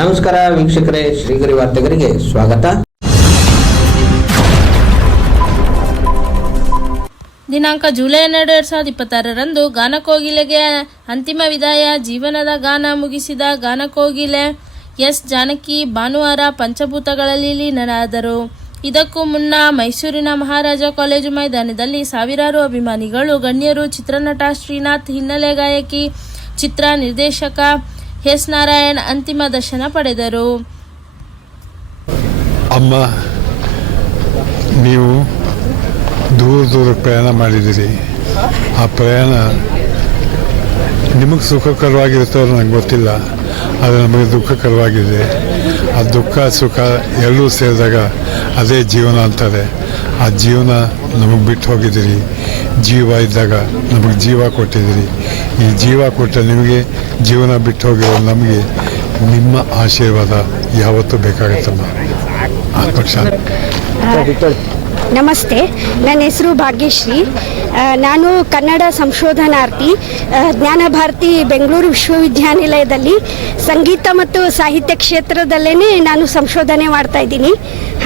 ನಮಸ್ಕಾರ ವೀಕ್ಷಕರೇ, ಶ್ರೀಗರಿ ವಾರ್ತೆಗರಿಗೆ ಸ್ವಾಗತ. ದಿನಾಂಕ ಜುಲೈ 2, 2026ರಂದು ಗಾನಕೋಗಿಲೆಗೆ ಅಂತಿಮ ವಿದಾಯ. ಜೀವನದ ಗಾನ ಮುಗಿಸಿದ ಗಾನಕೋಗಿಲೆ ಎಸ್ ಜಾನಕಿ ಭಾನುವಾರ ಪಂಚಭೂತಗಳಲ್ಲಿ ಲೀನರಾದರು. ಇದಕ್ಕೂ ಮುನ್ನ ಮೈಸೂರಿನ ಮಹಾರಾಜ ಕಾಲೇಜು ಮೈದಾನದಲ್ಲಿ ಸಾವಿರಾರು ಅಭಿಮಾನಿಗಳು, ಗಣ್ಯರು, ಚಿತ್ರನಟ ಶ್ರೀನಾಥ್, ಹಿನ್ನೆಲೆ ಗಾಯಕಿ, ಚಿತ್ರ ನಿರ್ದೇಶಕ ಎಸ್ ನಾರಾಯಣ್ ಅಂತಿಮ ದರ್ಶನ ಪಡೆದರು. ಅಮ್ಮ, ನೀವು ದೂರ ಪ್ರಯಾಣ ಮಾಡಿದ್ದೀರಿ. ಆ ಪ್ರಯಾಣ ನಿಮಗೆ ಸುಖಕರವಾಗಿರುತ್ತೋ ನನಗೆ ಗೊತ್ತಿಲ್ಲ, ಆದರೆ ನಮಗೆ ದುಃಖಕರವಾಗಿದೆ. ಆ ದುಃಖ ಸುಖ ಎರಡೂ ಸೇರಿದಾಗ ಅದೇ ಜೀವನ ಅಂತಾರೆ. ಆ ಜೀವನ ನಮಗೆ ಬಿಟ್ಟು ಹೋಗಿದ್ದೀರಿ. ಜೀವ ಇದ್ದಾಗ ನಮಗೆ ಜೀವ ಕೊಟ್ಟಿದ್ದೀರಿ. ಈ ಜೀವ ಕೊಟ್ಟ ನಿಮಗೆ, ಜೀವನ ಬಿಟ್ಟು ಹೋಗಿರೋ ನಮಗೆ ನಿಮ್ಮ ಆಶೀರ್ವಾದ ಯಾವತ್ತೂ ಬೇಕಾಗುತ್ತಮ್ಮ. ಆತ್ಮಶಾಂತಿ. ನಮಸ್ತೆ, ನನ್ನ ಹೆಸರು ಭಾಗ್ಯಶ್ರೀ. ನಾನು ಕನ್ನಡ ಸಂಶೋಧನಾರ್ಥಿ, ಜ್ಞಾನ ಭಾರತಿ ಬೆಂಗಳೂರು ವಿಶ್ವವಿದ್ಯಾನಿಲಯದಲ್ಲಿ ಸಂಗೀತ ಮತ್ತು ಸಾಹಿತ್ಯ ಕ್ಷೇತ್ರದಲ್ಲೇ ನಾನು ಸಂಶೋಧನೆ ಮಾಡ್ತಾ ಇದ್ದೀನಿ,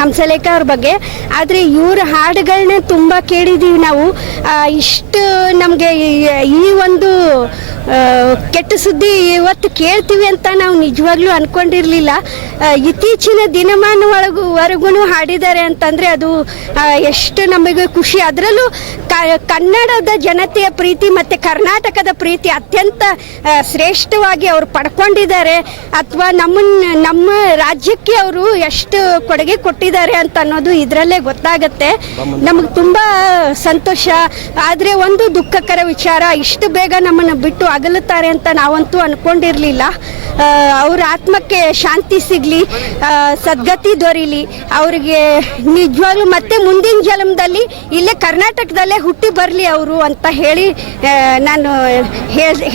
ಹಂಸಲೇಖ ಅವ್ರ ಬಗ್ಗೆ. ಆದರೆ ಇವ್ರ ಹಾಡುಗಳನ್ನ ತುಂಬ ಕೇಳಿದ್ದೀವಿ ನಾವು. ಇಷ್ಟು ನಮಗೆ ಈ ಒಂದು ಕೆಟ್ಟ ಸುದ್ದಿ ಇವತ್ತು ಕೇಳ್ತೀವಿ ಅಂತ ನಾವು ನಿಜವಾಗ್ಲೂ ಅಂದ್ಕೊಂಡಿರಲಿಲ್ಲ. ಇತ್ತೀಚಿನ ದಿನಮಾನವರೆಗೂ ಹಾಡಿದ್ದಾರೆ ಅಂತಂದರೆ ಅದು ಎಷ್ಟು ನಮಗೆ ಖುಷಿ. ಅದರಲ್ಲೂ ಕನ್ನಡದ ಜನತೆಯ ಪ್ರೀತಿ ಮತ್ತು ಕರ್ನಾಟಕದ ಪ್ರೀತಿ ಅತ್ಯಂತ ಶ್ರೇಷ್ಠವಾಗಿ ಅವರು ಪಡ್ಕೊಂಡಿದ್ದಾರೆ, ಅಥವಾ ನಮ್ಮ ರಾಜ್ಯಕ್ಕೆ ಅವರು ಎಷ್ಟು ಕೊಡುಗೆ ಕೊಟ್ಟಿದ್ದಾರೆ ಅಂತ ಅನ್ನೋದು ಇದರಲ್ಲೇ ಗೊತ್ತಾಗತ್ತೆ. ನಮಗೆ ತುಂಬ ಸಂತೋಷ. ಆದರೆ ಒಂದು ದುಃಖಕರ ವಿಚಾರ, ಇಷ್ಟು ಬೇಗ ನಮ್ಮನ್ನು ಬಿಟ್ಟು ಅಗಲುತ್ತಾರೆ ಅಂತ ನಾವಂತೂ ಅಂದ್ಕೊಂಡಿರಲಿಲ್ಲ. ಅವ್ರ ಆತ್ಮಕ್ಕೆ ಶಾಂತಿ ಸಿಗಲಿ, ಸದ್ಗತಿ ದೊರೀಲಿ ಅವರಿಗೆ ನಿಜವಾಗ್ಲೂ. ಮತ್ತೆ ಮುಂದಿನ ಜನ್ಮದಲ್ಲಿ ಇಲ್ಲೇ ಕರ್ನಾಟಕದಲ್ಲೇ ಹುಟ್ಟಿ ಬರಲಿ ಅವರು ಅಂತ ಹೇಳಿ ನಾನು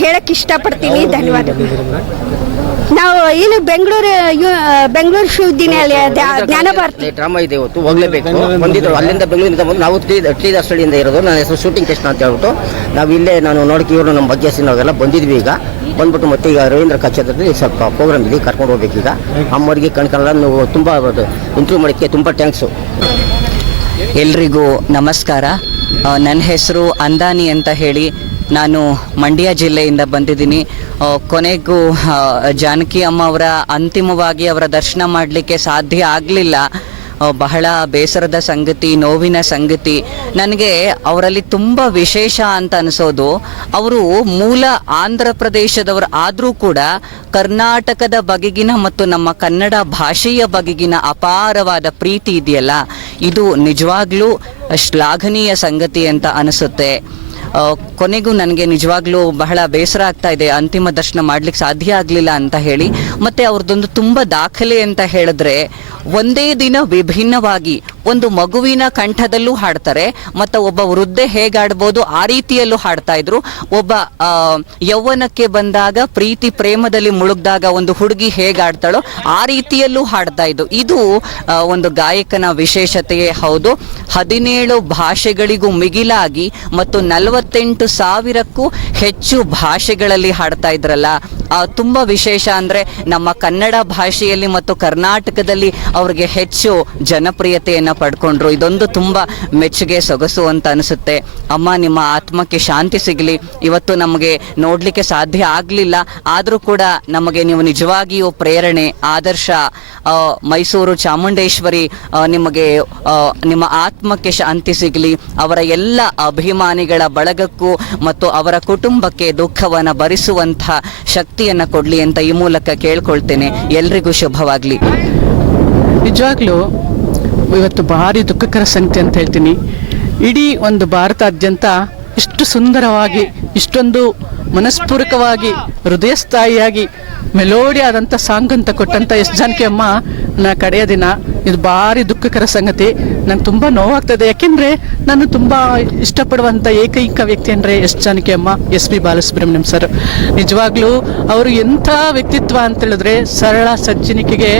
ಹೇಳಕ್ಕೆ ಇಷ್ಟಪಡ್ತೀನಿ. ಧನ್ಯವಾದಗಳು. ನಾವು ಇಲ್ಲಿ ಬೆಂಗಳೂರು ವಿಶ್ವವಿದ್ಯಾನಿಲಯ ಜ್ಞಾನ ಭಾರತಿ ಡ್ರಾಮಾ ಇದೆ, ಇವತ್ತು ಹೋಗ್ಲೇಬೇಕು. ಬಂದಿದ್ರು ಅಲ್ಲಿಂದ, ಬೆಂಗಳೂರಿಂದ ಬಂದು. ನಾವು ಟಿ ದಾಸಹಳ್ಳಿಯಿಂದ ಇರೋದು. ನನ್ನ ಹೆಸರು ಶೂಟಿಂಗ್ ಕೃಷ್ಣ ಅಂತ ಹೇಳ್ಬಿಟ್ಟು ನಾವು ಇಲ್ಲೇ ನೋಡಕ್ಕೆ ಇವರು ನಮ್ಮ ಬಗ್ಗೆ ನಾವೆಲ್ಲ ಬಂದಿದ್ವಿ. ಈಗ ಬಂದ್ಬಿಟ್ಟು ಮತ್ತೆ ಈಗ ರವೀಂದ್ರ ಕಚೇರಿಯಲ್ಲಿ ಸ್ವಲ್ಪ ಪ್ರೋಗ್ರಾಮ್ ಇದೆ, ಕರ್ಕೊಂಡು ಹೋಗ್ಬೇಕು. ಈಗ ಅಮ್ಮವ್ರಿಗೆ ಕಣ್ಕಲ್ಲ ನೀವು ತುಂಬ ಇಂಟರ್ವ್ಯೂ ಮಾಡೋಕ್ಕೆ ತುಂಬ ಥ್ಯಾಂಕ್ಸು. ಎಲ್ರಿಗೂ ನಮಸ್ಕಾರ. ನನ್ನ ಹೆಸರು ಅಂದಾನಿ ಅಂತ ಹೇಳಿ, ನಾನು ಮಂಡ್ಯ ಜಿಲ್ಲೆಯಿಂದ ಬಂದಿದ್ದೀನಿ. ಕೊನೆಗೂ ಜಾನಕಿ ಅಮ್ಮ ಅವರ ಅಂತಿಮವಾಗಿ ಅವರ ದರ್ಶನ ಮಾಡಲಿಕ್ಕೆ ಸಾಧ್ಯ ಆಗಲಿಲ್ಲ. ಬಹಳ ಬೇಸರದ ಸಂಗತಿ, ನೋವಿನ ಸಂಗತಿ. ನನಗೆ ಅವರಲ್ಲಿ ತುಂಬ ವಿಶೇಷ ಅಂತ ಅನಿಸೋದು, ಅವರು ಮೂಲ ಆಂಧ್ರ ಪ್ರದೇಶದವರು ಆದರೂ ಕೂಡ ಕರ್ನಾಟಕದ ಬಗೆಗಿನ ಮತ್ತು ನಮ್ಮ ಕನ್ನಡ ಭಾಷೆಯ ಬಗೆಗಿನ ಅಪಾರವಾದ ಪ್ರೀತಿ ಇದೆಯಲ್ಲ, ಇದು ನಿಜವಾಗ್ಲೂ ಶ್ಲಾಘನೀಯ ಸಂಗತಿ ಅಂತ ಅನಿಸುತ್ತೆ. ಕೊನೆಗೂ ನನಗೆ ನಿಜವಾಗ್ಲೂ ಬಹಳ ಬೇಸರ ಆಗ್ತಾ ಇದೆ, ಅಂತಿಮ ದರ್ಶನ ಮಾಡ್ಲಿಕ್ಕೆ ಸಾಧ್ಯ ಆಗಲಿಲ್ಲ ಅಂತ ಹೇಳಿ. ಮತ್ತು ಅವ್ರದ್ದೊಂದು ತುಂಬ ದಾಖಲೆ ಅಂತ ಹೇಳಿದ್ರೆ, ಒಂದೇ ದಿನ ವಿಭಿನ್ನವಾಗಿ ಒಂದು ಮಗುವಿನ ಕಂಠದಲ್ಲೂ ಹಾಡ್ತಾರೆ, ಮತ್ತು ಒಬ್ಬ ವೃದ್ಧೆ ಹೇಗಾಡ್ಬೋದು ಆ ರೀತಿಯಲ್ಲೂ ಹಾಡ್ತಾ ಇದ್ರು. ಒಬ್ಬ ಯೌವನಕ್ಕೆ ಬಂದಾಗ, ಪ್ರೀತಿ ಪ್ರೇಮದಲ್ಲಿ ಮುಳುಗ್ದಾಗ ಒಂದು ಹುಡುಗಿ ಹೇಗಾಡ್ತಾಳೋ ಆ ರೀತಿಯಲ್ಲೂ ಹಾಡ್ತಾ ಇದ್ದು. ಇದು ಒಂದು ಗಾಯಕನ ವಿಶೇಷತೆಯೇ ಹೌದು. 17 ಭಾಷೆಗಳಿಗೂ ಮಿಗಿಲಾಗಿ ಮತ್ತು 48,000ಕ್ಕೂ ಹೆಚ್ಚು ಭಾಷೆಗಳಲ್ಲಿ ಹಾಡ್ತಾ ಇದ್ರಲ್ಲ, ತುಂಬ ವಿಶೇಷ. ಅಂದರೆ ನಮ್ಮ ಕನ್ನಡ ಭಾಷೆಯಲ್ಲಿ ಮತ್ತು ಕರ್ನಾಟಕದಲ್ಲಿ ಅವ್ರಿಗೆ ಹೆಚ್ಚು ಜನಪ್ರಿಯತೆಯನ್ನು ಪಡ್ಕೊಂಡ್ರು. ಇದೊಂದು ತುಂಬ ಮೆಚ್ಚುಗೆ, ಸೊಗಸು ಅಂತ ಅನಿಸುತ್ತೆ. ಅಮ್ಮ, ನಿಮ್ಮ ಆತ್ಮಕ್ಕೆ ಶಾಂತಿ ಸಿಗಲಿ. ಇವತ್ತು ನಮಗೆ ನೋಡಲಿಕ್ಕೆ ಸಾಧ್ಯ ಆಗಲಿಲ್ಲ, ಆದರೂ ಕೂಡ ನಮಗೆ ನೀವು ನಿಜವಾಗಿಯೂ ಪ್ರೇರಣೆ, ಆದರ್ಶ. ಮೈಸೂರು ಚಾಮುಂಡೇಶ್ವರಿ ನಿಮಗೆ, ನಿಮ್ಮ ಆತ್ಮಕ್ಕೆ ಶಾಂತಿ ಸಿಗಲಿ. ಅವರ ಎಲ್ಲ ಅಭಿಮಾನಿಗಳ ಬಳಗಕ್ಕೂ ಮತ್ತು ಅವರ ಕುಟುಂಬಕ್ಕೆ ದುಃಖವನ್ನು ಭರಿಸುವಂಥ ಶಕ್ತಿಯನ್ನು ಕೊಡಲಿ ಅಂತ ಈ ಮೂಲಕ ಕೇಳ್ಕೊಳ್ತೇನೆ. ಎಲ್ರಿಗೂ ಶುಭವಾಗಲಿ. ನಿಜವಾಗ್ಲೂ ಇವತ್ತು ಭಾರಿ ದುಃಖಕರ ಸಂಗತಿ ಅಂತ ಹೇಳ್ತೀನಿ. ಇಡೀ ಒಂದು ಭಾರತಾದ್ಯಂತ ಇಷ್ಟು ಸುಂದರವಾಗಿ, ಇಷ್ಟೊಂದು ಮನಸ್ಪೂರ್ವಕವಾಗಿ, ಹೃದಯಸ್ಥಾಯಿಯಾಗಿ ಮೆಲೋಡಿ ಆದಂಥ ಸಾಂಗ್ ಅಂತ ಕೊಟ್ಟಂಥ ಎಸ್ ಜಾನಕಿ ಅಮ್ಮ ಕಡೆಯ ದಿನ. ಇದು ಭಾರಿ ದುಃಖಕರ ಸಂಗತಿ. ನಂಗೆ ತುಂಬ ನೋವಾಗ್ತದೆ, ಯಾಕೆಂದರೆ ನಾನು ತುಂಬ ಇಷ್ಟಪಡುವಂಥ ಏಕೈಕ ವ್ಯಕ್ತಿ ಅಂದರೆ ಎಸ್ ಜಾನಕಿ ಅಮ್ಮ, ಎಸ್ ಪಿ ಬಾಲಸುಬ್ರಹ್ಮಣ್ಯಂ ಸರ್. ನಿಜವಾಗ್ಲೂ ಅವರು ಎಂಥ ವ್ಯಕ್ತಿತ್ವ ಅಂತೇಳಿದ್ರೆ, ಸರಳ ಸಜ್ಜನಿಕೆಗೆ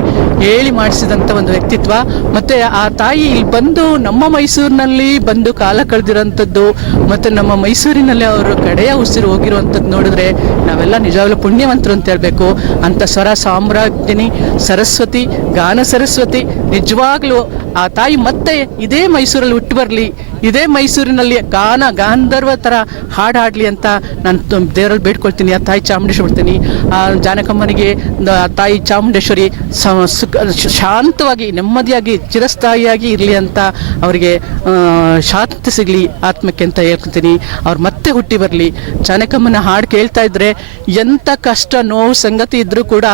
ಹೇಳಿ ಮಾಡಿಸಿದಂಥ ಒಂದು ವ್ಯಕ್ತಿತ್ವ. ಮತ್ತು ಆ ತಾಯಿ ಇಲ್ಲಿ ಬಂದು ನಮ್ಮ ಮೈಸೂರಿನಲ್ಲಿ ಬಂದು ಕಾಲ ಕಳೆದಿರೋಂಥದ್ದು, ಮತ್ತು ನಮ್ಮ ಮೈಸೂರಿನಲ್ಲಿ ಅವರು ಕಡೆಯ ಉಸಿರು ಹೋಗಿರುವಂಥದ್ದು ನೋಡಿದ್ರೆ ನಾವೆಲ್ಲ ನಿಜವಾಗ್ಲೂ ಪುಣ್ಯವಂತರು ಅಂತ ಹೇಳಬೇಕು. ಅಂಥ ಸ್ವರ ಸಾಮ್ರಾಜ್ಞಿ ಸರಸ್ವತಿ, ಗಾನ ಸರಸ್ವತಿ. ನಿಜವಾಗ್ಲೂ ಆ ತಾಯಿ ಮತ್ತೆ ಇದೇ ಮೈಸೂರಲ್ಲಿ ಹುಟ್ಟು ಬರಲಿ, ಇದೇ ಮೈಸೂರಿನಲ್ಲಿ ಗಾಂಧರ್ವ ಥರ ಹಾಡಾಡಲಿ ಅಂತ ನಾನು ದೇವರಲ್ಲಿ ಬೇಡ್ಕೊಳ್ತೀನಿ. ಆ ತಾಯಿ ಚಾಮುಂಡೇಶ್ವರಿ, ಆ ಜಾನಕಮ್ಮನಿಗೆ ತಾಯಿ ಚಾಮುಂಡೇಶ್ವರಿ ಶಾಂತವಾಗಿ ನೆಮ್ಮದಿಯಾಗಿ ಚಿರಸ್ಥಾಯಿಯಾಗಿ ಇರಲಿ ಅಂತ ಅವರಿಗೆ ಶಾಂತಿ ಸಿಗಲಿ ಆತ್ಮಕ್ಕೆ ಅಂತ ಹೇಳ್ಕೊತೀನಿ. ಅವ್ರು ಮತ್ತೆ ಹುಟ್ಟಿ ಬರಲಿ. ಜಾನಕಮ್ಮನ ಹಾಡು ಕೇಳ್ತಾ ಇದ್ರೆ ಎಂಥ ಕಷ್ಟ ನೋವು ಸಂಗತಿ ಇದ್ರೂ ಕೂಡ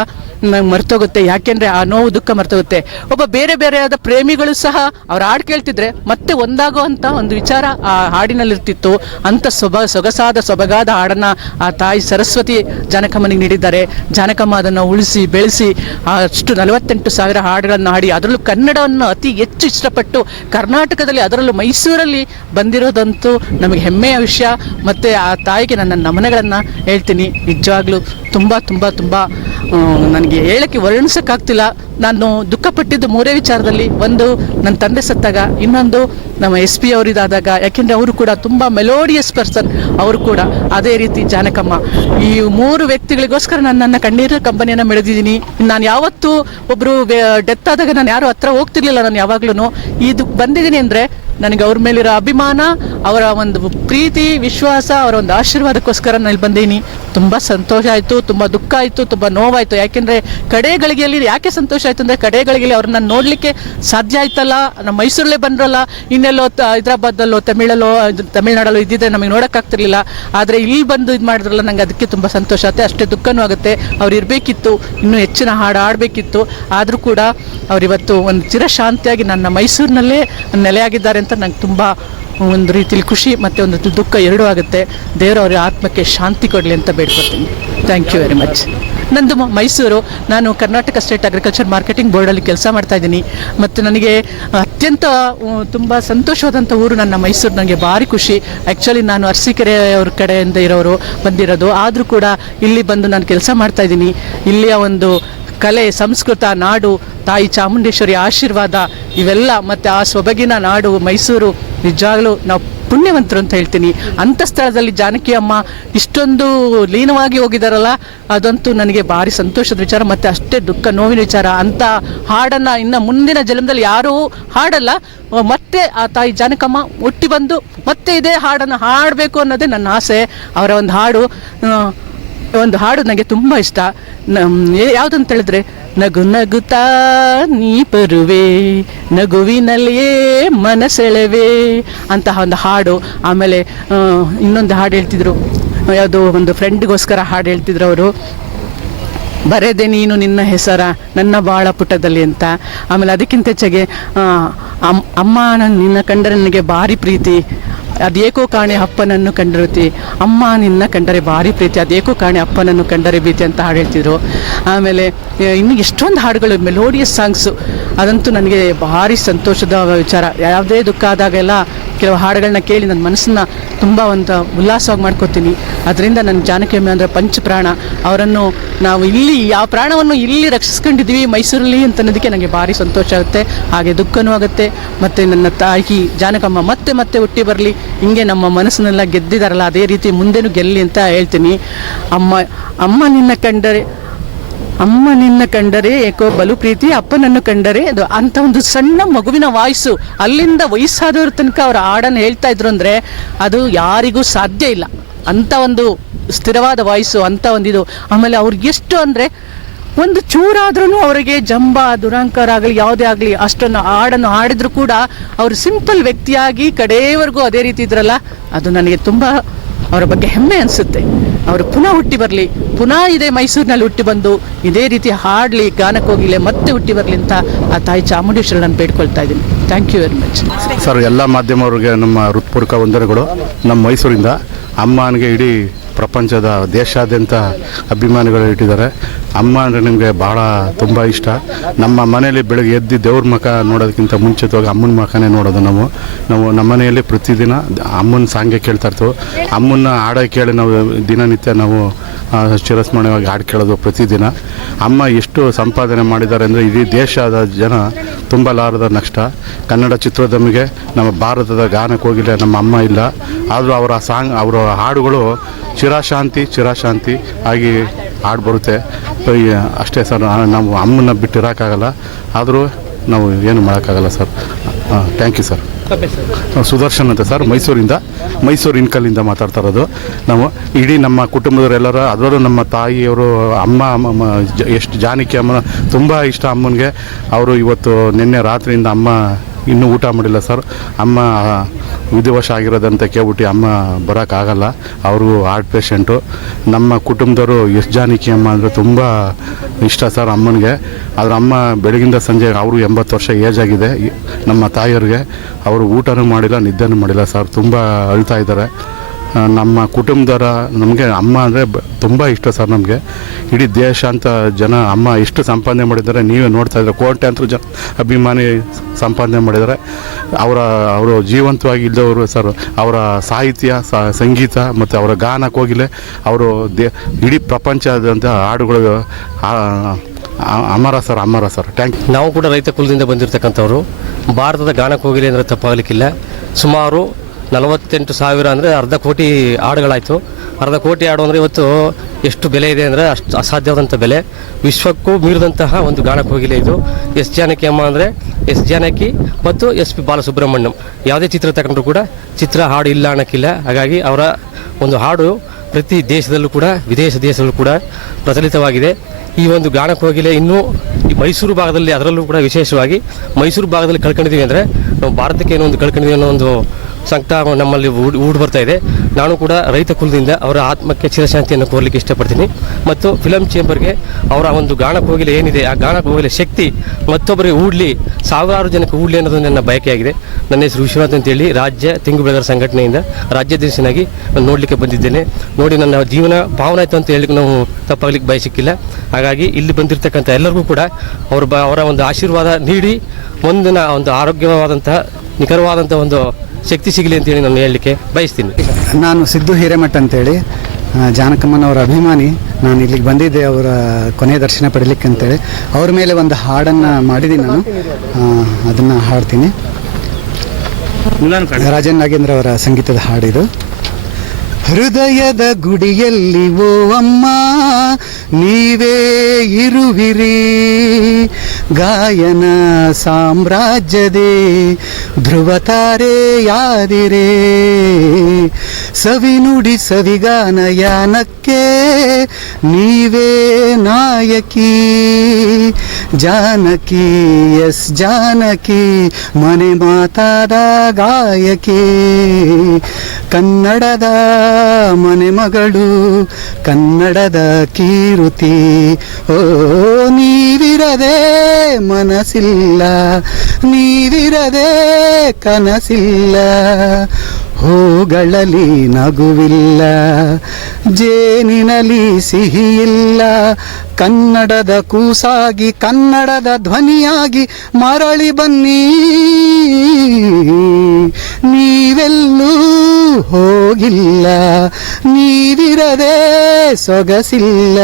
ನಂಗೆ ಮರ್ತೋಗುತ್ತೆ. ಯಾಕೆಂದರೆ ಆ ನೋವು ದುಃಖ ಮರ್ತೋಗುತ್ತೆ. ಒಬ್ಬ ಬೇರೆ ಬೇರೆಯಾದ ಪ್ರೇಮಿಗಳು ಸಹ ಅವ್ರ ಹಾಡು ಕೇಳ್ತಿದ್ರೆ ಮತ್ತೆ ಒಂದಾಗೋ ಅಂತ ಒಂದು ವಿಚಾರ ಆ ಹಾಡಿನಲ್ಲಿರ್ತಿತ್ತು. ಅಂಥ ಸೊಬಗಾದ ಹಾಡನ್ನು ಆ ತಾಯಿ ಸರಸ್ವತಿ ಜಾನಕಮ್ಮನಿಗೆ ನೀಡಿದ್ದಾರೆ. ಜಾನಕಮ್ಮ ಅದನ್ನು ಉಳಿಸಿ ಬೆಳೆಸಿ ಅಷ್ಟು 48,000 ಹಾಡುಗಳನ್ನು ಹಾಡಿ ಅದರಲ್ಲೂ ಕನ್ನಡವನ್ನು ಅತಿ ಹೆಚ್ಚು ಇಷ್ಟಪಟ್ಟು ಕರ್ನಾಟಕದಲ್ಲಿ ಅದರಲ್ಲೂ ಮೈಸೂರಲ್ಲಿ ಬಂದಿರೋದಂತೂ ನಮಗೆ ಹೆಮ್ಮೆಯ ವಿಷಯ. ಮತ್ತು ಆ ತಾಯಿಗೆ ನನ್ನ ನಮನಗಳನ್ನು ಹೇಳ್ತೀನಿ. ನಿಜವಾಗ್ಲೂ ತುಂಬ ತುಂಬ ತುಂಬ ನನಗೆ ಹೇಳೋಕ್ಕೆ ವರ್ಣಿಸೋಕ್ಕಾಗ್ತಿಲ್ಲ. ನಾನು ದುಃಖಪಟ್ಟಿದ್ದು 3 ವಿಚಾರದಲ್ಲಿ. ಒಂದು, ನನ್ನ ತಂದೆ ಸತ್ತಾಗ, ಇನ್ನೊಂದು ನಮ್ಮ SP ಅವರಿದಾದಾಗ. ಯಾಕೆಂದರೆ ಅವರು ಕೂಡ ತುಂಬ ಮೆಲೋಡಿಯಸ್ ಪರ್ಸನ್. ಅವರು ಕೂಡ ಅದೇ ರೀತಿ ಜಾನಕಮ್ಮ. ಈ 3 ವ್ಯಕ್ತಿಗಳಿಗೋಸ್ಕರ ನಾನು ನನ್ನ ಕಣ್ಣೀರಿನ ಕಂಪನಿಯನ್ನು ಮೆಳೆದಿದ್ದೀನಿ. ನಾನು ಯಾವತ್ತೂ ಒಬ್ಬರು ಡೆತ್ ಆದಾಗ ನಾನು ಯಾರು ಹತ್ರ ಹೋಗ್ತಿರ್ಲಿಲ್ಲ. ನಾನು ಯಾವಾಗ್ಲೂ ಇದು ಬಂದಿದ್ದೀನಿ ಅಂದರೆ ನನಗೆ ಅವ್ರ ಮೇಲಿರೋ ಅಭಿಮಾನ, ಅವರ ಒಂದು ಪ್ರೀತಿ, ವಿಶ್ವಾಸ, ಅವರ ಒಂದು ಆಶೀರ್ವಾದಕ್ಕೋಸ್ಕರ ನಾನು ಇಲ್ಲಿ ಬಂದೀನಿ. ತುಂಬ ಸಂತೋಷ ಆಯಿತು, ತುಂಬ ದುಃಖ ಆಯಿತು, ತುಂಬ ನೋವಾಯಿತು. ಯಾಕೆಂದರೆ ಕಡೆಗಳಿಗೆಯಲ್ಲಿ ಯಾಕೆ ಸಂತೋಷ ಆಯಿತು ಅಂದರೆ ಕಡೆಗಳಿಗೆಯಲ್ಲಿ ಅವ್ರನ್ನ ನೋಡಲಿಕ್ಕೆ ಸಾಧ್ಯ ಆಯ್ತಲ್ಲ. ನಮ್ಮ ಮೈಸೂರಲ್ಲೇ ಬಂದ್ರಲ್ಲ, ಇನ್ನೆಲ್ಲೋ ಹೈದ್ರಾಬಾದಲ್ಲೋ ತಮಿಳ್ನಾಡಲ್ಲೋ ಇದ್ದಿದ್ದರೆ ನಮಗೆ ನೋಡೋಕ್ಕಾಗ್ತಿರ್ಲಿಲ್ಲ. ಆದರೆ ಇಲ್ಲಿ ಬಂದು ಇದು ಮಾಡಿದ್ರಲ್ಲ, ನಂಗೆ ಅದಕ್ಕೆ ತುಂಬ ಸಂತೋಷ ಆಗುತ್ತೆ. ಅಷ್ಟೇ ದುಃಖನೂ ಆಗುತ್ತೆ. ಅವ್ರು ಇರಬೇಕಿತ್ತು, ಇನ್ನೂ ಹೆಚ್ಚಿನ ಹಾಡು ಆಡಬೇಕಿತ್ತು. ಆದರೂ ಕೂಡ ಅವರಿವತ್ತು ಒಂದು ಚಿರಶಾಂತಿಯಾಗಿ ನನ್ನ ಮೈಸೂರಿನಲ್ಲೇ ನೆಲೆಯಾಗಿದ್ದಾರೆ ಅಂತ ನಂಗೆ ತುಂಬ ಒಂದು ರೀತಿಯಲ್ಲಿ ಖುಷಿ ಮತ್ತು ಒಂದು ದುಃಖ ಎರಡೂ ಆಗುತ್ತೆ. ದೇವರು ಅವರ ಆತ್ಮಕ್ಕೆ ಶಾಂತಿ ಕೊಡಲಿ ಅಂತ ಬೇಡ್ಕೊಳ್ತೀನಿ. Thank you very much. ನಂದು ಮೈಸೂರು. ನಾನು ಕರ್ನಾಟಕ ಸ್ಟೇಟ್ ಅಗ್ರಿಕಲ್ಚರ್ ಮಾರ್ಕೆಟಿಂಗ್ ಬೋರ್ಡಲ್ಲಿ ಕೆಲಸ ಮಾಡ್ತಾಯಿದ್ದೀನಿ. ಮತ್ತು ನನಗೆ ಅತ್ಯಂತ ತುಂಬ ಸಂತೋಷವಾದಂಥ ಊರು ನನ್ನ ಮೈಸೂರು. ನನಗೆ ಭಾರಿ ಖುಷಿ. ಆ್ಯಕ್ಚುಲಿ ನಾನು ಅರಸೀಕೆರೆ ಅವ್ರ ಕಡೆಯಿಂದ ಇರೋರು ಬಂದಿರೋದು. ಆದರೂ ಕೂಡ ಇಲ್ಲಿ ಬಂದು ನಾನು ಕೆಲಸ ಮಾಡ್ತಾಯಿದ್ದೀನಿ. ಇಲ್ಲಿಯ ಒಂದು ಕಲೆ, ಸಂಸ್ಕೃತ, ನಾಡು, ತಾಯಿ ಚಾಮುಂಡೇಶ್ವರಿ ಆಶೀರ್ವಾದ ಇವೆಲ್ಲ ಮತ್ತು ಆ ಸೊಬಗಿನ ನಾಡು ಮೈಸೂರು. ನಿಜವಾಗ್ಲೂ ನಾವು ಪುಣ್ಯವಂತರು ಅಂತ ಹೇಳ್ತೀನಿ. ಅಂಥ ಸ್ಥಳದಲ್ಲಿ ಜಾನಕಿ ಅಮ್ಮ ಇಷ್ಟೊಂದು ಲೀನವಾಗಿ ಹೋಗಿದ್ದಾರಲ್ಲ, ಅದಂತೂ ನನಗೆ ಭಾರಿ ಸಂತೋಷದ ವಿಚಾರ ಮತ್ತು ಅಷ್ಟೇ ದುಃಖ ನೋವಿನ ವಿಚಾರ. ಅಂಥ ಹಾಡನ್ನು ಇನ್ನು ಮುಂದಿನ ಜನ್ಮದಲ್ಲಿ ಯಾರೂ ಹಾಡಲ್ಲ. ಮತ್ತೆ ಆ ತಾಯಿ ಜಾನಕಮ್ಮ ಹುಟ್ಟಿ ಬಂದು ಮತ್ತೆ ಇದೇ ಹಾಡನ್ನು ಹಾಡಬೇಕು ಅನ್ನೋದೇ ನನ್ನ ಆಸೆ. ಅವರ ಒಂದು ಹಾಡು ನನಗೆ ತುಂಬ ಇಷ್ಟ. ಯಾವುದಂತ ಹೇಳಿದ್ರೆ, ನಗು ನಗುತ್ತಾ ನೀ ಬರುವೆ, ನಗುವಿನಲ್ಲಿಯೇ ಮನಸೆಳೆವೆ ಅಂತಹ ಒಂದು ಹಾಡು. ಆಮೇಲೆ ಇನ್ನೊಂದು ಹಾಡು ಹೇಳ್ತಿದ್ರು, ಯಾವುದೋ ಒಂದು ಫ್ರೆಂಡ್ಗೋಸ್ಕರ ಹಾಡು ಹೇಳ್ತಿದ್ರು ಅವರು, ಬರೆದೆ ನೀನು ನಿನ್ನ ಹೆಸರ ನನ್ನ ಬಾಳ ಪುಟದಲ್ಲಿ ಅಂತ. ಆಮೇಲೆ ಅದಕ್ಕಿಂತ ಹೆಚ್ಚಾಗಿ ಅಮ್ಮ ನಿನ್ನ ಕಂಡರೆ ನನಗೆ ಭಾರಿ ಪ್ರೀತಿ, ಅದೇಕೋ ಕಾಣೆ ಅಪ್ಪನನ್ನು ಕಂಡಿರುತ್ತಿ, ಅಮ್ಮ ನಿನ್ನ ಕಂಡರೆ ಭಾರಿ ಪ್ರೀತಿ, ಅದೇಕೋ ಕಾಣೆ ಅಪ್ಪನನ್ನು ಕಂಡರೆ ಭೀತಿ ಅಂತ ಹಾಡು ಹೇಳ್ತಿದ್ರು. ಆಮೇಲೆ ಇನ್ನು ಎಷ್ಟೊಂದು ಹಾಡುಗಳು, ಮೆಲೋಡಿಯಸ್ ಸಾಂಗ್ಸು. ಅದಂತೂ ನನಗೆ ಭಾರಿ ಸಂತೋಷದ ವಿಚಾರ. ಯಾವುದೇ ದುಃಖ ಆದಾಗೆಲ್ಲ ಕೆಲವು ಹಾಡುಗಳನ್ನ ಕೇಳಿ ನನ್ನ ಮನಸ್ಸನ್ನು ತುಂಬ ಒಂದು ಉಲ್ಲಾಸವಾಗಿ ಮಾಡ್ಕೋತೀನಿ. ಅದರಿಂದ ನನ್ನ ಜಾನಕಿ ಅಮ್ಮ ಅಂದರೆ ಪಂಚಪ್ರಾಣ. ಅವರನ್ನು ನಾವು ಇಲ್ಲಿ ಯಾವ ಪ್ರಾಣವನ್ನು ಇಲ್ಲಿ ರಕ್ಷಿಸ್ಕೊಂಡಿದ್ದೀವಿ ಮೈಸೂರಲ್ಲಿ ಅಂತ ಅನ್ನೋದಕ್ಕೆ ನನಗೆ ಭಾರಿ ಸಂತೋಷ ಆಗುತ್ತೆ. ಹಾಗೆ ದುಃಖನೂ ಆಗುತ್ತೆ. ಮತ್ತು ನನ್ನ ತಾಯಿ ಜಾನಕಮ್ಮ ಮತ್ತೆ ಮತ್ತೆ ಹುಟ್ಟಿ ಬರಲಿ. ಹಿಂಗೆ ನಮ್ಮ ಮನಸ್ಸನ್ನೆಲ್ಲ ಗೆದ್ದಿದ್ದಾರಲ್ಲ, ಅದೇ ರೀತಿ ಮುಂದೆನೂ ಗೆಲ್ಲಿ ಅಂತ ಹೇಳ್ತೀನಿ. ಅಮ್ಮ ನಿನ್ನ ಕಂಡರೆ ಏಕೋ ಬಲು ಪ್ರೀತಿ, ಅಪ್ಪನನ್ನು ಕಂಡರೆ ಅದು ಅಂತ ಒಂದು ಸಣ್ಣ ಮಗುವಿನ ವಾಯ್ಸು ಅಲ್ಲಿಂದ ವಯಸ್ಸಾದವ್ರ ತನಕ ಅವ್ರ ಹಾಡನ್ನು ಹೇಳ್ತಾ ಇದ್ರು ಅಂದರೆ ಅದು ಯಾರಿಗೂ ಸಾಧ್ಯ ಇಲ್ಲ. ಅಂಥ ಒಂದು ಸ್ಥಿರವಾದ ವಾಯ್ಸು, ಅಂಥ ಒಂದು ಇದು. ಆಮೇಲೆ ಅವ್ರಿಗೆ ಎಷ್ಟು ಅಂದರೆ ಒಂದು ಚೂರಾದ್ರೂ ಅವರಿಗೆ ಜಂಬ ದುರಂಕಾರ ಆಗಲಿ ಯಾವುದೇ ಆಗಲಿ ಅಷ್ಟನ್ನು ಹಾಡನ್ನು ಹಾಡಿದ್ರು ಕೂಡ ಅವರು ಸಿಂಪಲ್ ವ್ಯಕ್ತಿಯಾಗಿ ಕಡೆಯವರೆಗೂ ಅದೇ ರೀತಿ ಇದ್ರಲ್ಲ, ಅದು ನನಗೆ ತುಂಬ ಅವರ ಬಗ್ಗೆ ಹೆಮ್ಮೆ ಅನಿಸುತ್ತೆ. ಅವರು ಪುನಃ ಹುಟ್ಟಿ ಬರಲಿ, ಪುನಃ ಇದೇ ಮೈಸೂರಿನಲ್ಲಿ ಹುಟ್ಟಿ ಬಂದು ಇದೇ ರೀತಿ ಹಾಡಲಿ, ಗಾನಕ್ಕೋಗಿಲೆ ಮತ್ತೆ ಹುಟ್ಟಿ ಬರಲಿ ಅಂತ ಆ ತಾಯಿ ಚಾಮುಂಡೇಶ್ವರಿ ನಾನು ಬೇಡ್ಕೊಳ್ತಾ ಇದ್ದೀನಿ. Thank you very much sir. ಎಲ್ಲ ಮಾಧ್ಯಮವ್ರಿಗೆ ನಮ್ಮ ಹೃತ್ಪೂರ್ವಕ ವಂದನೆಗಳು. ನಮ್ಮ ಮೈಸೂರಿಂದ ಅಮ್ಮನಿಗೆ ಇಡೀ ಪ್ರಪಂಚದ ದೇಶಾದ್ಯಂತ ಅಭಿಮಾನಿಗಳು ಇಟ್ಟಿದ್ದಾರೆ. ಅಮ್ಮ ಅಂದರೆ ನಿಮಗೆ ಭಾಳ ತುಂಬ ಇಷ್ಟ. ನಮ್ಮ ಮನೆಯಲ್ಲಿ ಬೆಳಗ್ಗೆ ಎದ್ದು ದೇವ್ರ ಮುಖ ನೋಡೋದಕ್ಕಿಂತ ಮುಂಚಿತವಾಗಿ ಅಮ್ಮನ ಮುಖನೇ ನೋಡೋದು. ನಾವು ನಮ್ಮ ಮನೆಯಲ್ಲಿ ಪ್ರತಿದಿನ ಅಮ್ಮನ ಸಾಂಗೆ ಕೇಳ್ತಾ ಇರ್ತೀವಿ. ಅಮ್ಮನ ಹಾಡು ಕೇಳಿ ನಾವು ದಿನನಿತ್ಯ ನಾವು ಚಿರಸ್ಮರಣೀಯವಾಗಿ ಹಾಡು ಕೇಳೋದು ಪ್ರತಿದಿನ. ಅಮ್ಮ ಎಷ್ಟು ಸಂಪಾದನೆ ಮಾಡಿದ್ದಾರೆ ಅಂದರೆ ಇಡೀ ದೇಶದ ಜನ ತುಂಬಲಾರದ ನಷ್ಟ. ಕನ್ನಡ ಚಿತ್ರೋದ್ಯಮಿಗೆ ನಮ್ಮ ಭಾರತದ ಗಾನಕ್ಕೆ ಹೋಗಿಲ್ಲ ನಮ್ಮ ಅಮ್ಮ ಇಲ್ಲ. ಆದರೂ ಅವರ ಹಾಡುಗಳು ಚಿರಶಾಂತಿ ಆಗಿ ಹಾಡು ಬರುತ್ತೆ. ಅಷ್ಟೇ ಸರ್. ನಾವು ಅಮ್ಮನ ಬಿಟ್ಟಿರೋಕ್ಕಾಗಲ್ಲ, ಆದರೂ ನಾವು ಏನು ಮಾಡೋಕ್ಕಾಗಲ್ಲ sir. Thank you sir. Sudarshan ಅಂತ ಸರ್, ಮೈಸೂರು ಇನ್ಕಲ್ಲಿಂದ ಮಾತಾಡ್ತಾ ಇರೋದು. ನಾವು ಇಡೀ ನಮ್ಮ ಕುಟುಂಬದವರೆಲ್ಲರ, ಅದರಲ್ಲೂ ನಮ್ಮ ತಾಯಿಯವರು, ಅಮ್ಮ ಎಷ್ಟು ಜಾನಕಿ ಅಮ್ಮನ ತುಂಬ ಇಷ್ಟ ಅಮ್ಮನಿಗೆ. ಅವರು ಇವತ್ತು ನಿನ್ನೆ ರಾತ್ರಿಯಿಂದ ಅಮ್ಮ ಇನ್ನೂ ಊಟ ಮಾಡಿಲ್ಲ ಸರ್. ಅಮ್ಮ ವಿಧಿವಶ ಆಗಿರೋದಂತ ಕೇಳ್ಬಿಟ್ಟು ಅಮ್ಮ ಬರೋಕ್ಕಾಗಲ್ಲ, ಅವರು ಹಾರ್ಟ್ ಪೇಷೆಂಟು. ನಮ್ಮ ಕುಟುಂಬದವರು ಎಸ್ ಜಾನಕಿ ಅಮ್ಮ ಅಂದರೆ ತುಂಬ ಇಷ್ಟ ಸರ್ ಅಮ್ಮನಿಗೆ. ಆದರೆ ಅಮ್ಮ ಬೆಳಗಿಂದ ಸಂಜೆ, ಅವರು 80 ವರ್ಷ ಏಜ್ ಆಗಿದೆ ನಮ್ಮ ತಾಯಿಯವ್ರಿಗೆ. ಅವರು ಊಟನೂ ಮಾಡಿಲ್ಲ, ನಿದ್ದೆನೂ ಮಾಡಿಲ್ಲ ಸರ್. ತುಂಬ ಅಳ್ತಾ ಇದ್ದಾರೆ. ನಮ್ಮ ಕುಟುಂಬದವರ ನಮಗೆ ಅಮ್ಮ ಅಂದರೆ ತುಂಬ ಇಷ್ಟ ಸರ್ ನಮಗೆ. ಇಡೀ ದೇಶಾಂತ ಜನ ಅಮ್ಮ ಎಷ್ಟು ಸಂಪಾದನೆ ಮಾಡಿದ್ದಾರೆ ನೀವೇ ನೋಡ್ತಾ ಇದ್ದಾರೆ. ಕೋಟ್ಯಾಂತರ ಜನ ಅಭಿಮಾನಿ ಸಂಪಾದನೆ ಮಾಡಿದ್ದಾರೆ. ಅವರು ಜೀವಂತವಾಗಿ ಇದ್ದವರು ಸರ್. ಅವರ ಸಾಹಿತ್ಯ, ಸಂಗೀತ ಮತ್ತು ಅವರ ಗಾನ ಕೋಗಿಲೆ, ಅವರು ಇಡೀ ಪ್ರಪಂಚದಂಥ ಹಾಡುಗಳು ಅಮರ ಸರ್. Thank you. ನಾವು ಕೂಡ ರೈತ ಕುಲದಿಂದ ಬಂದಿರತಕ್ಕಂಥವ್ರು. ಭಾರತದ ಗಾನ ಕೋಗಿಲೆ ಅಂದರೆ ತಪ್ಪಾಗಲಿಕ್ಕಿಲ್ಲ. ಸುಮಾರು 48,000 ಅಂದರೆ ಅರ್ಧ ಕೋಟಿ ಹಾಡುಗಳಾಯಿತು. ಅರ್ಧ ಕೋಟಿ ಹಾಡು ಅಂದರೆ ಇವತ್ತು ಎಷ್ಟು ಬೆಲೆ ಇದೆ ಅಂದರೆ ಅಷ್ಟು ಅಸಾಧ್ಯವಾದಂಥ ಬೆಲೆ. ವಿಶ್ವಕ್ಕೂ ಮೀರಿದಂತಹ ಒಂದು ಗಾನ ಕೋಗಿಲೆ ಇದು. ಎಸ್ ಜಾನಕಿ ಅಮ್ಮ ಅಂದರೆ ಎಸ್ ಜಾನಕಿ ಮತ್ತು SP ಬಾಲಸುಬ್ರಹ್ಮಣ್ಯಂ. ಯಾವುದೇ ಚಿತ್ರ ತಗೊಂಡ್ರು ಕೂಡ ಚಿತ್ರ ಹಾಡು ಇಲ್ಲ ಅನ್ನೋಕ್ಕಿಲ್ಲ. ಹಾಗಾಗಿ ಅವರ ಒಂದು ಹಾಡು ಪ್ರತಿ ದೇಶದಲ್ಲೂ ಕೂಡ, ವಿದೇಶ ದೇಶದಲ್ಲೂ ಕೂಡ ಪ್ರಚಲಿತವಾಗಿದೆ. ಈ ಒಂದು ಗಾನ ಕೋಗಿಲೆ ಇನ್ನೂ ಈ ಮೈಸೂರು ಭಾಗದಲ್ಲಿ, ಅದರಲ್ಲೂ ಕೂಡ ವಿಶೇಷವಾಗಿ ಮೈಸೂರು ಭಾಗದಲ್ಲಿ ಕಳ್ಕೊಂಡಿದ್ದೀವಿ ಅಂದರೆ ನಾವು ಭಾರತಕ್ಕೆ ಏನೋ ಒಂದು ಕಳ್ಕೊಂಡಿದ್ದೀವಿ ಅನ್ನೋ ಒಂದು ಸಂಕಟ ನಮ್ಮಲ್ಲಿ ಊಡ್ ಬರ್ತಾ ಇದೆ. ನಾನು ಕೂಡ ರೈತ ಕುಲದಿಂದ ಅವರ ಆತ್ಮಕ್ಕೆ ಚಿರಶಾಂತಿಯನ್ನು ಕೋರಲಿಕ್ಕೆ ಇಷ್ಟಪಡ್ತೀನಿ. ಮತ್ತು ಫಿಲಮ್ ಚೇಂಬರ್ಗೆ ಅವರ ಒಂದು ಗಾನ ಕೋಗಿಲೆ ಏನಿದೆ, ಆ ಗಾನ ಕೋಗಿಲೆ ಶಕ್ತಿ ಮತ್ತೊಬ್ಬರಿಗೆ ಊಡಲಿ, ಸಾವಿರಾರು ಜನಕ್ಕೆ ಊಡಲಿ ಅನ್ನೋದು ನನ್ನ ಬಯಕೆಯಾಗಿದೆ. ನನ್ನ ಹೆಸರು ವಿಶ್ವನಾಥ್ ಅಂತೇಳಿ, ರಾಜ್ಯ ತೆಂಗು ಬೆಳೆಗಾರ ಸಂಘಟನೆಯಿಂದ ರಾಜ್ಯಾಧ್ಯಕ್ಷನಾಗಿ ನೋಡಲಿಕ್ಕೆ ಬಂದಿದ್ದೇನೆ. ನೋಡಿ ನನ್ನ ಜೀವನ ಪಾವನಾಯಿತು ಅಂತ ಹೇಳಲಿಕ್ಕೆ ನಾವು ತಪ್ಪಾಗಲಿಕ್ಕೆ ಬಯಸಿಕ್ಕಿಲ್ಲ. ಹಾಗಾಗಿ ಇಲ್ಲಿ ಬಂದಿರತಕ್ಕಂಥ ಎಲ್ಲರಿಗೂ ಕೂಡ ಅವರ ಒಂದು ಆಶೀರ್ವಾದ ನೀಡಿ ಮುಂದಿನ ಒಂದು ಆರೋಗ್ಯವಾದಂತಹ, ನಿಖರವಾದಂಥ ಒಂದು ಶಕ್ತಿ ಸಿಗಲಿ ಅಂತೇಳಿ ನಾನು ಹೇಳಲಿಕ್ಕೆ ಬಯಸ್ತೀನಿ. ನಾನು ಸಿದ್ದು ಹಿರೇಮಠ ಅಂತೇಳಿ, ಜಾನಕಮ್ಮನವರ ಅಭಿಮಾನಿ. ನಾನು ಇಲ್ಲಿಗೆ ಬಂದಿದ್ದೆ ಅವರ ಕೊನೆಯ ದರ್ಶನ ಪಡೀಲಿಕ್ಕೆ ಅಂತೇಳಿ. ಅವ್ರ ಮೇಲೆ ಒಂದು ಹಾಡನ್ನು ಮಾಡಿದ್ದೀನಿ ನಾನು, ಅದನ್ನು ಹಾಡ್ತೀನಿ. ರಾಜನ್ ನಾಗೇಂದ್ರ ಅವರ ಸಂಗೀತದ ಹಾಡಿದು. ಹೃದಯದ ಗುಡಿಯಲ್ಲಿ ಓ ಅಮ್ಮ ನೀವೇ ಇರುವಿರಿ, ಗಾಯನ ಸಾಮ್ರಾಜ್ಯದೇ ಧ್ರುವತಾರೆಯಾದಿರೇ, ಸವಿನುಡಿ ಸವಿಗಾನ ಯಾನಕ್ಕೆ ನೀವೇ ನಾಯಕಿ, ಜಾನಕಿ ಎಸ್ ಜಾನಕಿ ಮನೆ ಮಾತಾದ ಗಾಯಕಿ, ಕನ್ನಡದ ಮನೆ ಮಗಳು, ಕನ್ನಡದ ಕೀರುತಿ. ಓ ನೀವಿರದೆ ಮನಸ್ಸಿಲ್ಲ, ನೀವಿರದೆ ಕನಸಿಲ್ಲ, ಹೂಗಳಲ್ಲಿ ನಗುವಿಲ್ಲ, ಜೇನಿನಲ್ಲಿ ಸಿಹಿಯಿಲ್ಲ, ಕನ್ನಡದ ಕೂಸಾಗಿ ಕನ್ನಡದ ಧ್ವನಿಯಾಗಿ ಮರಳಿ ಬನ್ನಿ, ನೀವೆಲ್ಲೂ ಹೋಗಿಲ್ಲ, ನೀವಿರದೆ ಸೊಗಸಿಲ್ಲ,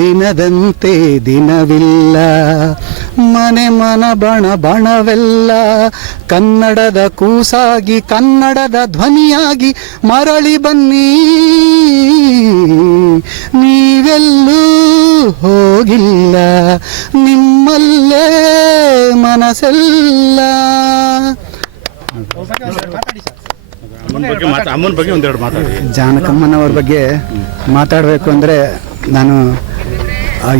ದಿನದಂತೆ ದಿನವಿಲ್ಲ, ಮನೆ ಮನ ಬಣವೆಲ್ಲ, ಕನ್ನಡದ ಕೂಸಾಗಿ ಕನ್ನಡದ ಧ್ವನಿಯಾಗಿ ಮರಳಿ ಬನ್ನಿ, ನೀವೆಲ್ಲೂ ಹೋಗಿಲ್ಲ, ನಿಮ್ಮಲ್ಲೇ ಮನಸ್ಸೆಲ್ಲ. ಜಾನಕಮ್ಮನವ್ರ ಬಗ್ಗೆ ಮಾತಾಡಬೇಕು ಅಂದರೆ ನಾನು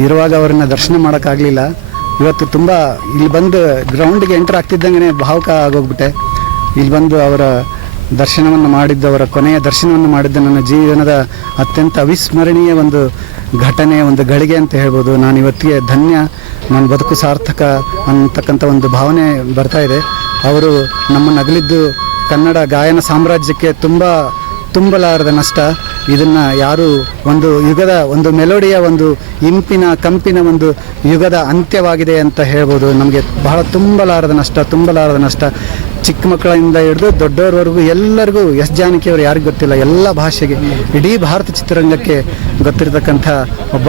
ಇರುವಾಗ ಅವ್ರನ್ನ ದರ್ಶನ ಮಾಡೋಕ್ಕಾಗಲಿಲ್ಲ. ಇವತ್ತು ತುಂಬ ಇಲ್ಲಿ ಬಂದು ಗ್ರೌಂಡ್ಗೆ ಎಂಟರ್ ಆಗ್ತಿದ್ದಂಗೆ ಭಾವುಕ ಆಗೋಗ್ಬಿಟ್ಟೆ. ಇಲ್ಲಿ ಬಂದು ಅವರ ದರ್ಶನವನ್ನು ಮಾಡಿದ್ದು, ಅವರ ಕೊನೆಯ ದರ್ಶನವನ್ನು ಮಾಡಿದ್ದು ನನ್ನ ಜೀವನದ ಅತ್ಯಂತ ಅವಿಸ್ಮರಣೀಯ ಒಂದು ಘಟನೆ, ಒಂದು ಗಳಿಗೆ ಅಂತ ಹೇಳ್ಬೋದು. ನಾನು ಇವತ್ತಿಗೆ ಧನ್ಯ, ನನ್ನ ಬದುಕು ಸಾರ್ಥಕ ಅಂತಕ್ಕಂಥ ಒಂದು ಭಾವನೆ ಬರ್ತಾ ಇದೆ. ಅವರು ನಮ್ಮನ್ನು ಅಗಲಿದ್ದು ಕನ್ನಡ ಗಾಯನ ಸಾಮ್ರಾಜ್ಯಕ್ಕೆ ತುಂಬಲಾರದ ನಷ್ಟ. ಇದನ್ನು ಯಾರು ಒಂದು ಯುಗದ ಒಂದು ಮೆಲೋಡಿಯ ಒಂದು ಇಂಪಿನ ಕಂಪಿನ ಒಂದು ಯುಗದ ಅಂತ್ಯವಾಗಿದೆ ಅಂತ ಹೇಳ್ಬೋದು. ನಮಗೆ ಬಹಳ ತುಂಬಲಾರದ ನಷ್ಟ. ಚಿಕ್ಕ ಮಕ್ಕಳಿಂದ ಹಿಡಿದು ದೊಡ್ಡವರವರೆಗೂ ಎಲ್ಲರಿಗೂ ಎಸ್ ಜಾನಕಿಯವರು ಯಾರಿಗೂ ಗೊತ್ತಿಲ್ಲ. ಎಲ್ಲ ಭಾಷೆಗೆ, ಇಡೀ ಭಾರತ ಚಿತ್ರರಂಗಕ್ಕೆ ಗೊತ್ತಿರತಕ್ಕಂಥ ಒಬ್ಬ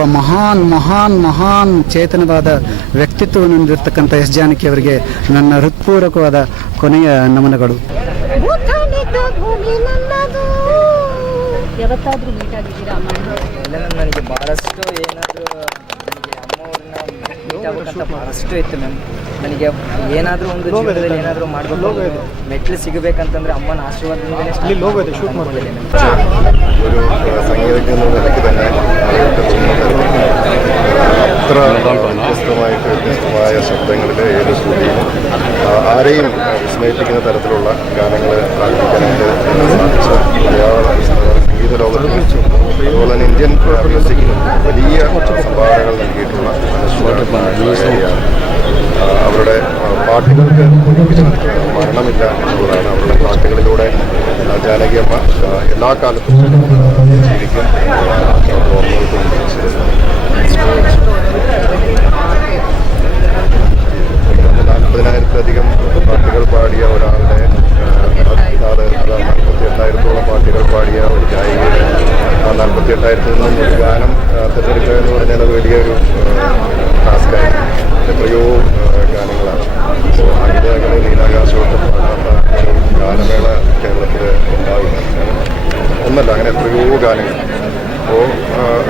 ಮಹಾನ್ ಚೇತನವಾದ ವ್ಯಕ್ತಿತ್ವವನ್ನು ಹೊಂದಿರತಕ್ಕಂಥ ಎಸ್ ಜಾನಕಿಯವರಿಗೆ ನನ್ನ ಯಾವತ್ತಾದರೂ ಮೀಟ್ ಆಗಿದ್ದೀರಾ ಅಮ್ಮ? ಇಲ್ಲ ಮ್ಯಾಮ್, ನನಗೆ ಭಾಳಷ್ಟು ಏನಾದರೂ ನನಗೆ ಅಮ್ಮವ್ರನ್ನ ಮೀಟ್ ಆಗ್ಬೇಕಂತ ಭಾಳಷ್ಟು ಇತ್ತು ಮ್ಯಾಮ್. ನನಗೆ ಏನಾದರೂ ಒಂದು ಜೀವನದಲ್ಲಿ ಏನಾದರೂ ಮಾಡಬೇಕು, ಮೆಟ್ಲು ಸಿಗಬೇಕಂತಂದ್ರೆ ಅಮ್ಮನ ಆಶೀರ್ವಾದದಿಂದಲೇ ഒരു സംഗീതജ്ഞൻ എന്ന നിലയ്ക്ക് തന്നെ അത്ര വ്യത്യസ്തമായ ശബ്ദങ്ങളിൽ ഏത് ശ്രുതിയും ആരെയും വിസ്മയിപ്പിക്കുന്ന തരത്തിലുള്ള ഗാനങ്ങൾ ആലപിക്കാനായിട്ട് സാധിച്ച സംഗീത ലോകത്തിൽ അതുപോലെ തന്നെ ഇന്ത്യൻ മ്യൂസിക്കിന് വലിയ സംഭാവനകൾ നൽകിയിട്ടുള്ള മനസ്സിലാണ്. അവരുടെ പാട്ടുകൾക്ക് ഒരിക്കലും മരണമില്ല എന്നുള്ളതാണ്. അവരുടെ പാട്ടുകളിലൂടെ ജാനകിയമ്മ എല്ലാ കാലത്തും ജീവിക്കും. 40,000-ലധികം പാട്ടുകൾ പാടിയ ഒരാളുടെ 48,000-ഓളം പാട്ടുകൾ പാടിയ ഒരു ഗായികയുടെ 48,000-ൽ നിന്നും ഒരു ഗാനം തിരഞ്ഞെടുക്കുക എന്ന് പറഞ്ഞാൽ അത് വലിയൊരു ടാസ്കായിരുന്നു. എത്രയോ ഗാനങ്ങളാണ്. അപ്പോൾ അങ്ങനെ നീലാകാശമൊക്കെ പാടാത്ത ഒരു ഗാനമേള കേരളത്തിൽ ഉണ്ടാവില്ല. ഒന്നല്ല, അങ്ങനെ എത്രയോ ഗാനങ്ങൾ. അപ്പോൾ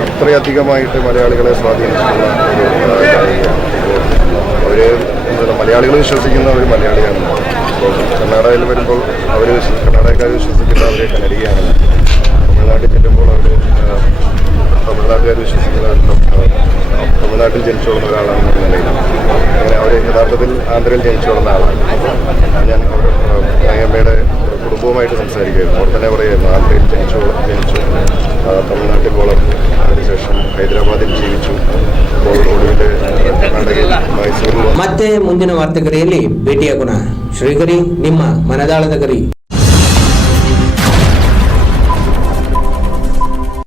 അത്രയധികമായിട്ട് മലയാളികളെ സ്വാധീനിച്ചിട്ടുള്ള ഒരു ഗായികയാണ്. അപ്പോൾ അവർ മലയാളികൾ വിശ്വസിക്കുന്ന ഒരു മലയാളിയാണ്. അപ്പോൾ കർണാടകയിൽ വരുമ്പോൾ കർണാടകക്കാർ വിശ്വസിക്കുന്ന അവർ കന്നഡിയാണ്. തമിഴ്നാട്ടിൽ ചെല്ലുമ്പോൾ അവർ തമിഴ്നാട്ടുകാർ വിശ്വസിക്കുന്ന തമിഴ്നാട്ടിൽ ജനിച്ചു വളർന്ന ഒരാളാണെന്ന നിലയിൽ അങ്ങനെ അവർ യഥാർത്ഥത്തിൽ ആന്ധ്രയിൽ ജനിച്ചു വളർന്ന ആളാണ്. ഞാൻ അമ്മയുടെ കുടുംബവുമായിട്ട് സംസാരിക്കുകയായിരുന്നു. അവർ തന്നെ പറയുമായിരുന്നു, ആന്ധ്രയിൽ ജനിച്ചു തമിഴ്നാട്ടിൽ വളർന്നു, അതിനുശേഷം ഹൈദരാബാദിൽ ജീവിച്ചു, ഇപ്പോൾ ഒടുവിൽ കർണാടകയിൽ മൈസൂരിൽ. ಮತ್ತೆ ಮುಂದಿನ ವಾರ್ತೆಗರಿಯಲ್ಲಿ ಭೇಟಿಯಾಗೋಣ. ಶ್ರೀಗರಿ, ನಿಮ್ಮ ಮನದಾಳದ ಗರಿ.